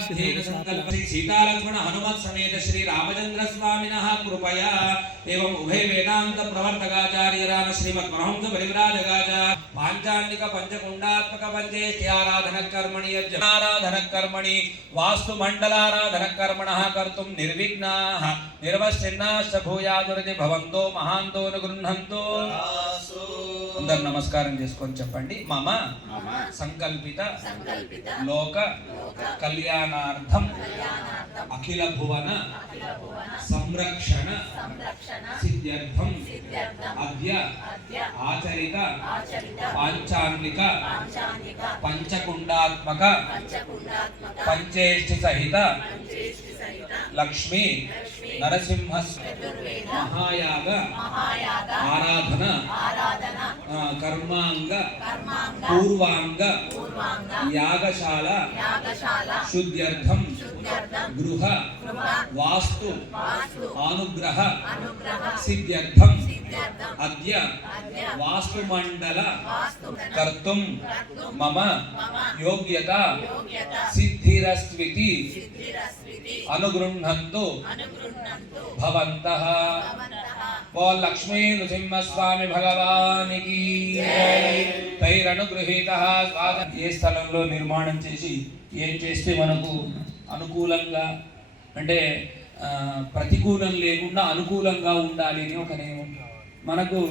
సీతాలక్ష్మణ హనుమత్ సమేత శ్రీ రామచంద్ర స్వామిన కృపయ. ఏం ఉభయ వేదాంత ప్రవర్తకాచార్యరామ శ్రీమద్ బ్రహ్మ పరివ్రాజకాచార్య పాంచాండిక పంచకుండాత్మక పంచే పంచేష్ట్యారాధన కర్మణి యజ్ఞారాధన కర్మణి వాస్తు మండలారాధన కర్మణ కర్తుం నిర్విఘ్నా. నిర్వశ్చిన్నాశ్చ భూయాదురతి భవంతో మహాంతో గృహంతో. అందరు నమస్కారం చేసుకొని చెప్పండి. మామ సంకల్పిత లోక కళ్యాణార్థం అఖిల భువన సంరక్షణ సిద్ధ్యర్థం అద్య ఆచరిత పాంచానిక పంచకుండాత్మక పంచేష్టి సహిత లక్ష్మీ నరసింహ మహాయాగ ఆరాధన కర్మాంగ పూర్వాంగ पूर्वांग यागशाला शुद्ध्यर्थम गृह वास्तु अनुग्रह सिद्ध्यर्थम అద్య అద్య వాస్తు మండల వాస్తు కర్తుం మమ యోగ్యత సిద్ధిరస్వితి అనుగృహంతు భవంతః. ఓ లక్ష్మీ నృసింహస్వామి భగవానికి తైరనుగృహీత. ఏ స్థలంలో నిర్మాణం చేసి ఏం చేస్తే మనకు అనుకూలంగా అంటే ప్రతికూలం లేకుండా అనుకూలంగా ఉండాలి అని ఒక నియమం మనకు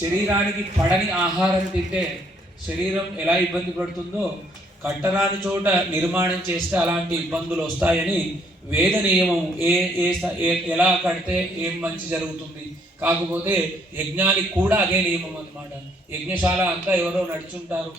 శరీరానికి పడని ఆహారం తింటే శరీరం ఎలా ఇబ్బంది పడుతుందో కట్టరాని చోట నిర్మాణం చేస్తే అలాంటి ఇబ్బందులు వస్తాయని వేద నియమం. ఏ ఏ ఎలా కడితే ఏం మంచి జరుగుతుంది? కాకపోతే యజ్ఞానికి కూడా అదే నియమం అనమాట యజ్ఞశాల అంతా ఎవరో నడుచుంటారు.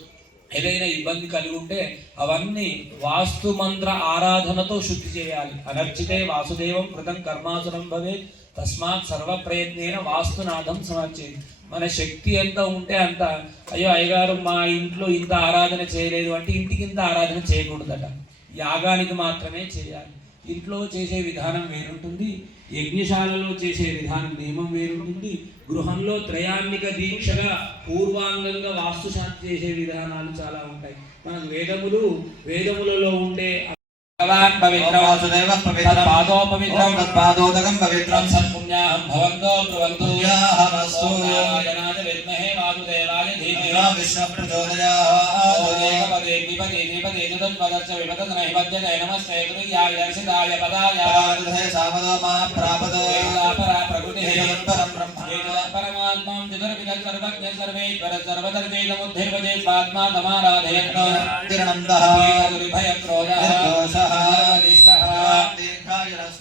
ఏదైనా ఇబ్బంది కలిగి ఉంటే అవన్నీ వాస్తు మంత్ర ఆరాధనతో శుద్ధి చేయాలి. అనర్చితే వాసుదేవం కృతం కర్మాసురం భవే తస్మాత్ సర్వప్రయత్నైన వాస్తునాథం సమర్చేది మన శక్తి ఎంత ఉంటే అంత. అయ్యో అయ్యగారు మా ఇంట్లో ఇంత ఆరాధన చేయలేదు అంటే ఇంటికి ఇంత ఆరాధన చేయకూడదట. యాగానికి మాత్రమే చేయాలి. ఇంట్లో చేసే విధానం వేరుంటుంది. యజ్ఞశాలలో చేసే విధానం నియమం వేరుంటుంది. గృహంలో త్రయాన్నిక దీక్షగా పూర్వాంగంగా వాస్తుశాంతి చేసే విధానాలు చాలా ఉంటాయి. మనకు వేదములు వేదములలో ఉండే భగవాన్ పవిత్రం వాసుదేవః పవిత్రం పాదోపవిత్రం ఓం తత్పాదోదకం పవిత్రం సత్పుణ్యాహం భవంతో బ్రువంతు పుణ్యాహమస్తు. ఓం నారాయణాయ విద్మహే వాసుదేవాయ ధీమహి యోగ విష్ణు ప్రచోదయాత్ ఓదేకపదే ద్విపదే ద్విపదే చతుర్పదశ్చ విపదన విపద్యతే నమస్తే గురుయాయ దర్శితాయ పదాయ. పరాగృహే సామదో మా ప్రాపదో. వేదాపరా ప్రకృతిః. పరం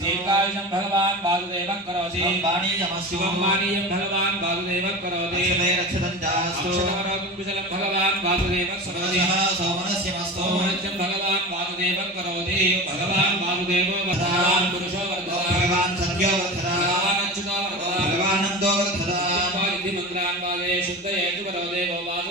एकायनं भगवान् वासुदेव करोति। शुभमानीयं भगवान् वासुदेव करोति। अक्षतमरोगं कुशलं भगवान् वासुदेव करोति। सौमनस्यं भगवान् वासुदेव करोति। भगवान् वासुदेव भगवान् पुरुषो वर्धते। भगवान् सत्यो वर्धते। भगवान् अच्युतो वर्धते। भगवान् नन्दो वर्धते। इति मन्त्रान् वादे शुद्धये च करोति। वासु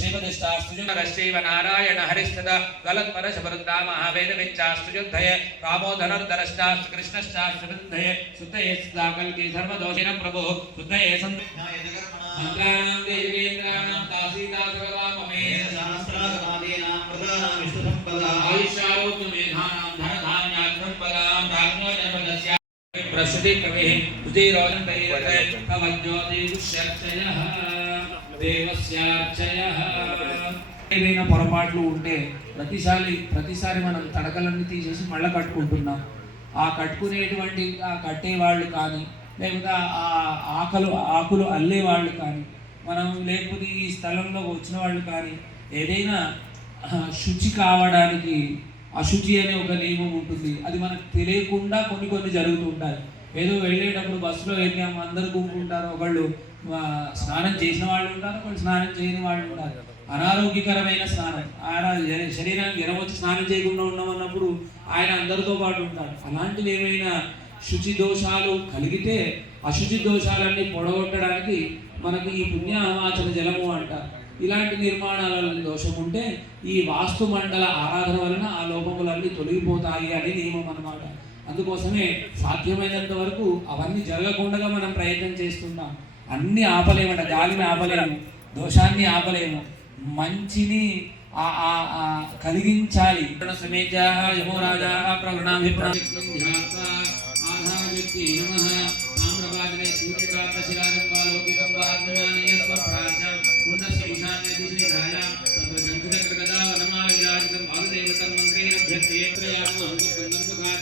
श्रीमदिष्टास्तुजुगश्चैव नारायण हरिस्तद महावेद वृन्दाम रामोधन रामोधनर्धरश्चास्तु कृष्णश्चास्तुवृन्धय सुद्धये सदाकल के सर्वदोषेण प्रभो सुद्धये सन्त मन्त्राणां देवीन्द्राणां दासीदासगवाममे सहस्रागमादीनां प्रदानां विष्णुसम्पदा आयुष्यारोग्य मेधानां धनधान्यात्मन्पदां राज्ञो जनपदस्य प्रसुति उदयरोजन तैरते तव ज्योतिः ఏదైనా పొరపాట్లు ఉంటే ప్రతిసారి ప్రతిసారి మనం తడకలన్నీ తీసేసి మళ్ళీ కట్టుకుంటున్నాం. ఆ కట్టుకునేటువంటి ఆ కట్టే వాళ్ళు కానీ లేకపోతే ఆ ఆకలు ఆకులు అల్లే వాళ్ళు కానీ మనం లేకపోతే ఈ స్థలంలో వచ్చిన వాళ్ళు కానీ ఏదైనా శుచి కావడానికి అశుచి అనే ఒక నియమం ఉంటుంది. అది మనకు తెలియకుండా కొన్ని కొన్ని జరుగుతూ ఉంటాయి. ఏదో వెళ్ళేటప్పుడు బస్సులో వెళ్ళాము అందరు గుంపుకుంటారు ఒకళ్ళు స్నానం చేసిన వాళ్ళు ఉంటారు ఒకళ్ళు స్నానం చేయని వాళ్ళు ఉంటారు. అనారోగ్యకరమైన స్నానం. ఆయన శరీరానికి ఎనవచ్చి స్నానం చేయకుండా ఉన్నామన్నప్పుడు ఆయన అందరితో పాటు ఉంటారు. అలాంటివి ఏమైనా శుచి దోషాలు కలిగితే అశుచి దోషాలన్నీ పొడగొట్టడానికి మనకి ఈ పుణ్యాహవాచన జలము అంటారు ఇలాంటి నిర్మాణాలలో దోషం ఉంటే ఈ వాస్తు మండల ఆరాధన వలన ఆ లోపములన్నీ తొలగిపోతాయి అని నియమం అన్నమాట. అందుకోసమే సాధ్యమైనంత వరకు అవన్నీ జరగకుండా మనం ప్రయత్నం చేస్తున్నాం. అన్నీ ఆపలేమంట గాలిని ఆపలేము దోషాన్ని ఆపలేము. మంచిని ఆ- ఆ- ఆ కలిగించాలి. సమేత యమోరాజా ప్రణామి ఆధారశక్తి నమ. తామ్రపాదనే సూర్యకాంత శిలాజం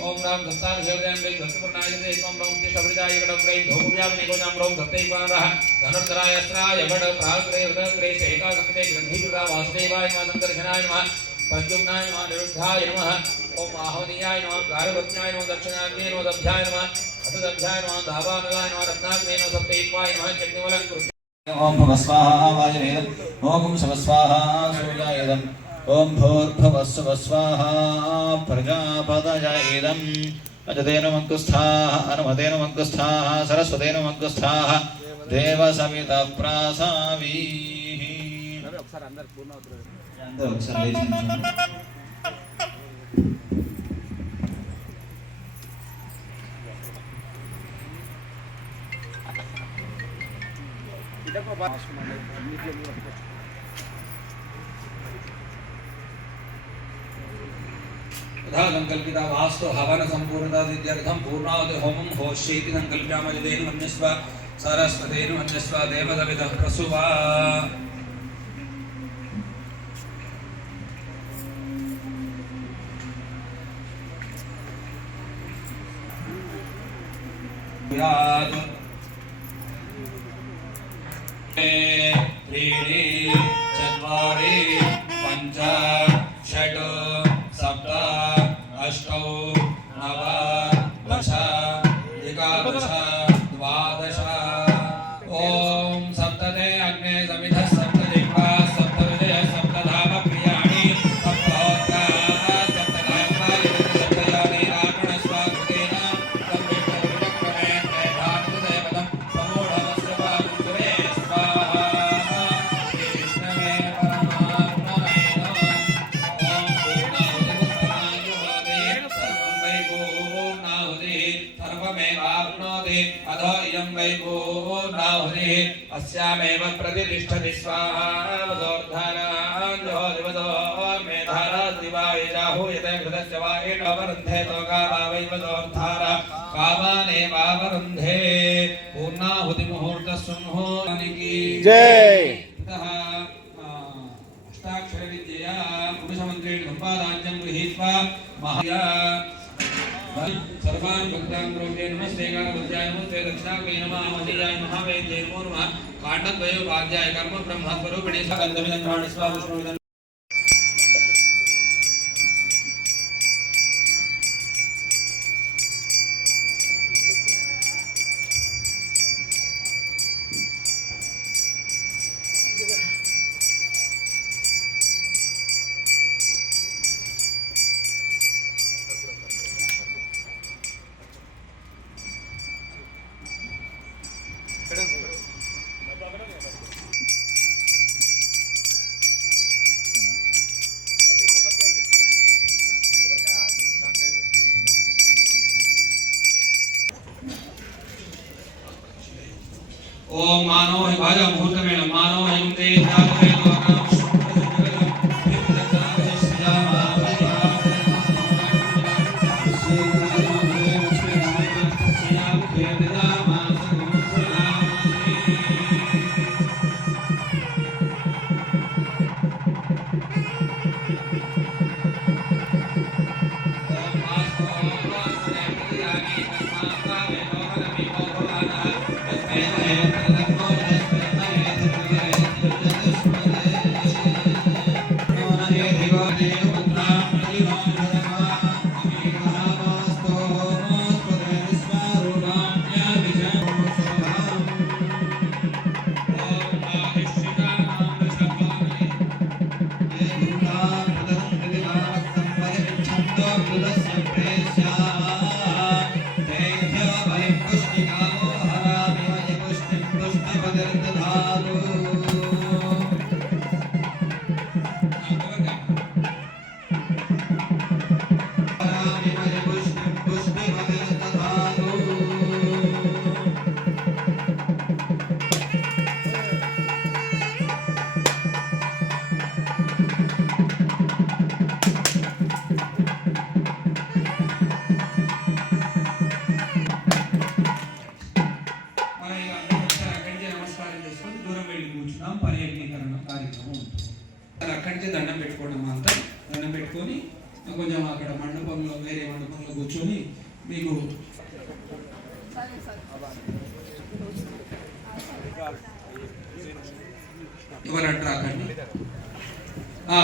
ओम राम धत्तान सर्वजन वे पर प्रणाय दे ओम राम ते सबरिदाय गडम रे धोम व्याम निको जाम राम धत्ते इवान रह धनत्राय अस्त्राय गड प्राग रे वद रे से एका सकते ग्रंथि जुड़ा वासुदेवाय नमः दर्शनाय नमः प्रद्युम्नाय नमः निरुद्धाय नमः ओम आहोनियाय नमः गारवत्याय माँ दक्षिणाग्ने नमः दभ्याय माँ असदभ्याय नमः धावानलाय नमः ओम ओम ఓం భూర్భువస్వ స్వాహ ప్రజాపదయ ఇదం అజతేన మంకుస్థాహ హనుమతేన మంకుస్థాహ సరస్వతేన మంకుస్థాహ దేవ సమిత ప్రాసావీ అందరూ ఒకసారి यथा सङ्कल्पिता वास्तु हवनसम्पूर्णता इत्यर्थं पूर्णावति होमं होष्येति सङ्कल्प्यामजदेन मन्यस्व। सरस्वतेन मन्यस्व देवदविदः प्रसुवा। त्रीणि। तस्यामेव प्रतिष्ठति स्वाहावदोर्धनान्दोर्वदो पूर्णाहुति मुहूर्त घृतस्य वा एणवरुन्धे जय। अष्टाक्षरविद्यया पुरुषमन्त्रेण सम्पादाज्यं गृहीत्वा महया भगवान भक्तांग्रोभ्य नमस्ते गारभद्राय नमस्ते दक्षिणाग्रे नमः। मदिराय महावेद्ये नमो। नमः काटद्वयो भाग्याय कर्म ब्रह्म स्वरूपिणे सकन्दमिदं स्वाविष्णुमिदं ఓం మానో హి భాజ ముహూర్తమేణ మానో హి తే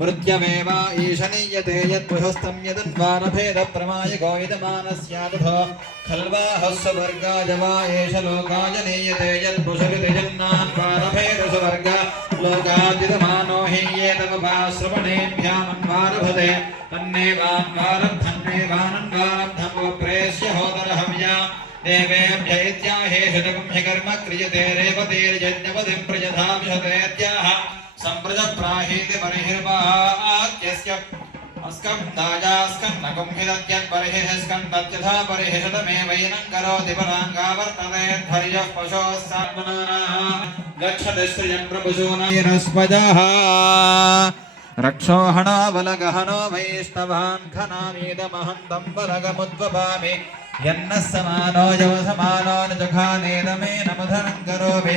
मृत्यवेव ईशनीयते यद्वशस्तं यदन्वानभेदप्रमायको यदमानस्यादुभो खल्वाहस्वर्गाय वा एष लोकाय नीयते यद्वशवितजन्नान्वानभेदसुवर्ग लोकादितमानो हीयेतवभाश्रवणेभ्यामन्वारभते तन्नेवान्वारब्धन्नेवानन्वारब्धमुप्रेष्य होदरहव्या। देवेभ्यैत्याहेषु कर्म क्रियते, रेवतेर्यज्ञपतिं प्रयधाभिषतेत्याह సంప్రదప్రాహేతి బర్హిర్వాహ్యస్య అస్కందాజాస్కందగుంహిరద్యద్బర్హిరస్కందత్యథా బర్హిషతమేవైనం కరోతి పరాంగావర్తనేద్భర్యః పశోः సాత్మనానాः గచ్చతి శ్రియం ప్రభుశూనైరస్పజः రక్షోహణో బలగహనో వైష్ణవాన్ ఘనామీదమహంతం బలగముద్వపామి యన్న సమానో జవ సమానో జఘానేదమే నమధరం కరోమి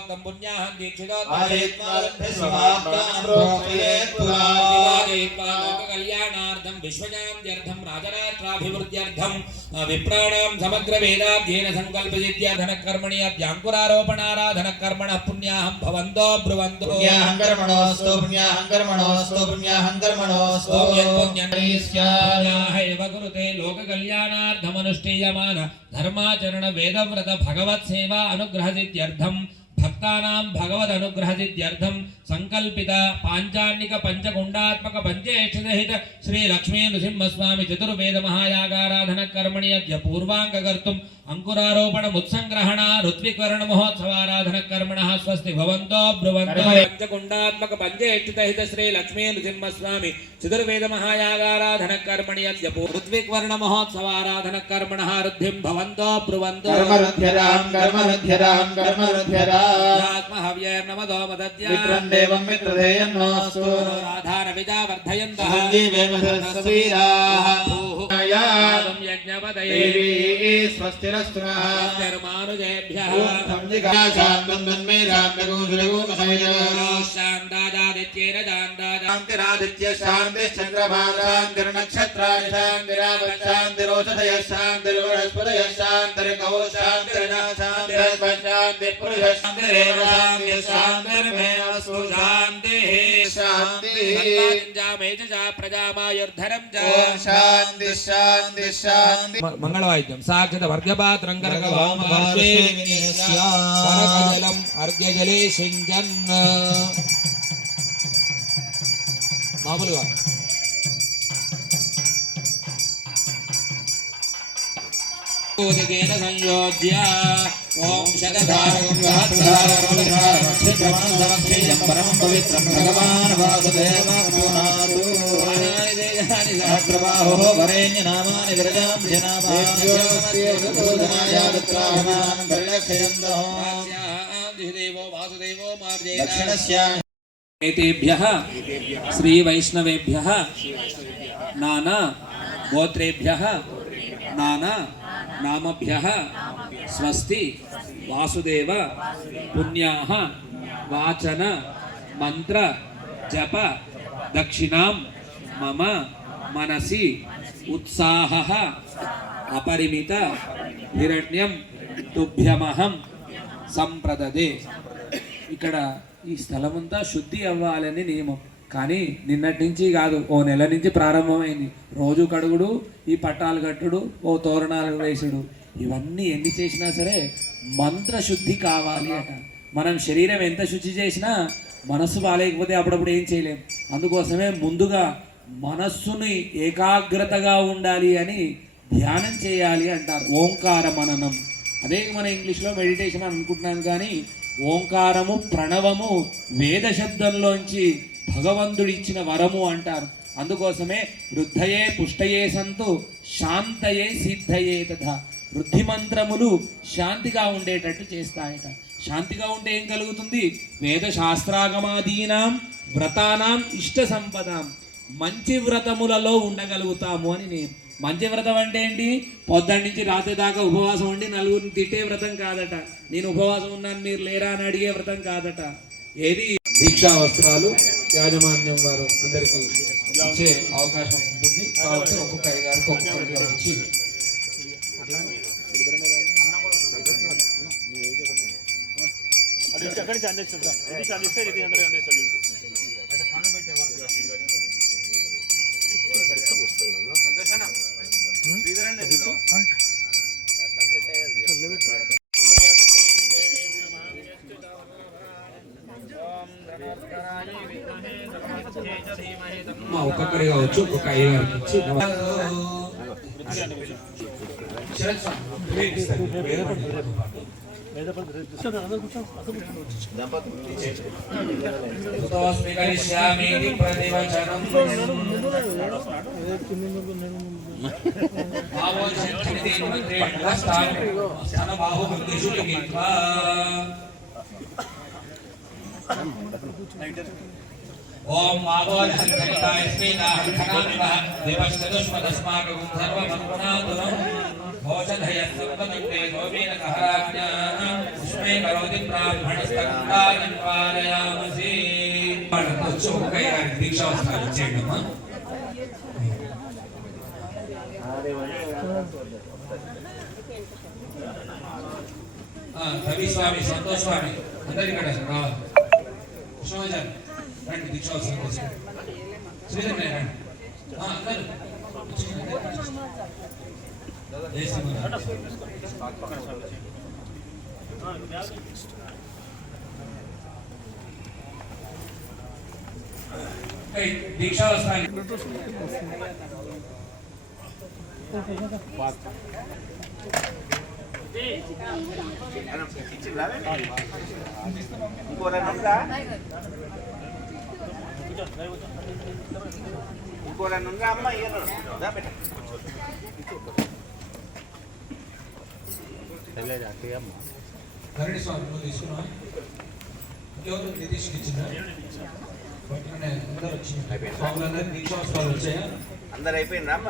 కళ్యాణార్థం విశ్వజాంత్యర్థం రాజరాష్ట్రాభివృద్ధ్యర్థం విప్రాణాం సమగ్ర వేదాధ్యయన సంకల్పజిత్యాధన కర్మణి అద్యాంకురారోపణారాధన కర్మణ పుణ్యాహం భవంతో బ్రువంతో పుణ్యాహంకర్మణోస్తు పుణ్యాహంకర్మణోస్తు పుణ్యాహంకర్మణోస్తు హైవ కురుతే లోక కళ్యాణార్థమనుష్ఠీయమాన ధర్మాచరణ వేదవ్రత భగవత్ సేవా అనుగ్రహసిద్ధ్యర్థం భక్తానాం భగవదనుగ్రహసిద్ధ్యర్థం సంకల్పిత పాంచాన్నిక పంచగుండాత్మక పంచేషదహిత శ్రీ లక్ష్మీ నృసింహస్వామి చతుర్వేద మహాయాగారాధన కర్మణి అద్య పూర్వాంగకర్తుం అంకురారోపణ ముత్సంగ్రహణ ఋత్వికరణ మహోత్సవారాధన కర్మణ స్వస్తి భవంతో బ్రువంతో. పంచగుండాత్మక పంచేషదహిత శ్రీ లక్ష్మీ నృసింహస్వామి చతుర్వేద మహాయాగారాధన కర్మణి అద్య ఋత్వికరణ మహోత్సవారాధన కర్మణ రుద్ధిం భవంతో బ్రువంతో. కర్మ రుధ్యరాం కర్మ రుధ్యరాం కర్మ రుధ్యరాం याग्महव्यैर्नमदो मदद्या विक्रम देवं मित्रधेयन्नोऽस्तु राधानविदा वर्धयन्तः सञ्जीवेमहरस्वीराः यादं यज्ञपदये स्वस्तिरस्तु नः स्वस्तिर्मानुजेभ्यः संजिगाशान्तं तन्मे शान्ताजादित्येन शान्ताजान्तिरादित्य शान्तिश्चन्द्रभागान्तिर्नक्षत्राणि शान्तिरावशान्तिरोषधयः शान्तिर्वरस्पदयः शान्तिर्गौ शान्तिर्ना शान्तिर् மங்களவாயித்யம் சாட்சத வர்க்கபாத்திரம் கரகவாமலம் அர்க்கஜலே சிஞ்சன் மாமூலுగా పూజకేన సంయోజ్య ఓం శతధారకం గహత్ధారకం పరమం పవిత్రం భగవాన్ వాసుదేవానారు సహస్రబాహో వరేణ్య నామాని విరజాంశనామాయాగత్రాహమాన్ పరిలక్షయంతో వాసుదేవో మార్జయ దక్షిణస్యా ఏతేభ్యః శ్రీ వైష్ణవేభ్యః నానా గోత్రేభ్యః నానా నామభ్య స్వస్తి వాసుదేవ పుణ్యా వాచన మంత్ర జప దక్షిణాం మమ మనసి ఉత్సాహ అపరిమిత హిరణ్యం తుభ్యమహం సంప్రదదే ఇక్కడ ఈ స్థలమంతా శుద్ధి అవ్వాలని నియమం. కానీ నిన్నటి నుంచి కాదు ఓ నెల నుంచి ప్రారంభమైంది. రోజు కడుగుడు ఈ పట్టాలు కట్టుడు ఓ తోరణాలు వేసుడు. ఇవన్నీ ఎన్ని చేసినా సరే మంత్ర శుద్ధి కావాలి అట. మనం శరీరం ఎంత శుద్ధి చేసినా మనస్సు బాగాలేకపోతే అప్పుడప్పుడు ఏం చేయలేం. అందుకోసమే ముందుగా మనస్సుని ఏకాగ్రతగా ఉండాలి అని ధ్యానం చేయాలి అంటారు. ఓంకార మననం. అదే మన ఇంగ్లీష్లో మెడిటేషన్ అని అనుకుంటున్నాను కానీ ఓంకారము ప్రణవము వేద శబ్దంలోంచి భగవంతుడు ఇచ్చిన వరము అంటారు. అందుకోసమే వృద్ధయే పుష్టయే సంతు శాంతయే సిద్ధయే తథా. వృద్ధి మంత్రములు శాంతిగా ఉండేటట్టు చేస్తాయట. శాంతిగా ఉంటే ఏం కలుగుతుంది? వేద శాస్త్రాగమాదీనాం వ్రతానాం ఇష్ట సంపదాం మంచి వ్రతములలో ఉండగలుగుతాము అని నేను. మంచి వ్రతం అంటే ఏంటి? పొద్దున్న నుంచి రాత్రి దాకా ఉపవాసం ఉండి నలుగురిని తిట్టే వ్రతం కాదట. నేను ఉపవాసం ఉన్నాను మీరు లేరా అని అడిగే వ్రతం కాదట. ఏది? దీక్షా వస్త్రాలు. యాజమాన్యం వారు అందరికి ఇచ్చే అవకాశం ఉంటుంది కాబట్టి ఒక్కొక్క గారికి ఒక్కొక్కరిగా వచ్చి అక్కడి మా ఒక్కొక్కరి కావచ్చు ఒక్కొక్క ఇచ్చి ओम आवोर हंसता इसमें ना हंसना ना देवस्तुष्म दस्माक सर्व भगवना दुरम भोजन है यस्तुपदंते गोमेन कहराज्ञा उसमें करोति ब्राह्मण स्तक्ता निवारयामसि पर तो चो गया दीक्षा स्थान चेंडम हाँ कवि स्वामी संतोष स्वामी अंदर ही कड़ा रावत శ్రీజన్ రండి దిక్షాల్సిన కోసం శ్రీజన్ రండి దీక్షా వస్తాయి Thank you. జై శ్రీమన్నారాయణ. ఓకే, దీక్షా వస్త్రాన్ని ఇంకోరన్నుంగా అమ్మ ఇయ్యను దా పెట్ట కరణి స్వామి నువ్వు తీసుకున్నావా ఎవరు నితీష్కి ఇచ్చిందా? వెంటనే అందరూ వచ్చింది స్వాములందరూ దీక్షా వస్త్రాలు వచ్చాయా? అందరు అయిపోయిందా అమ్మ?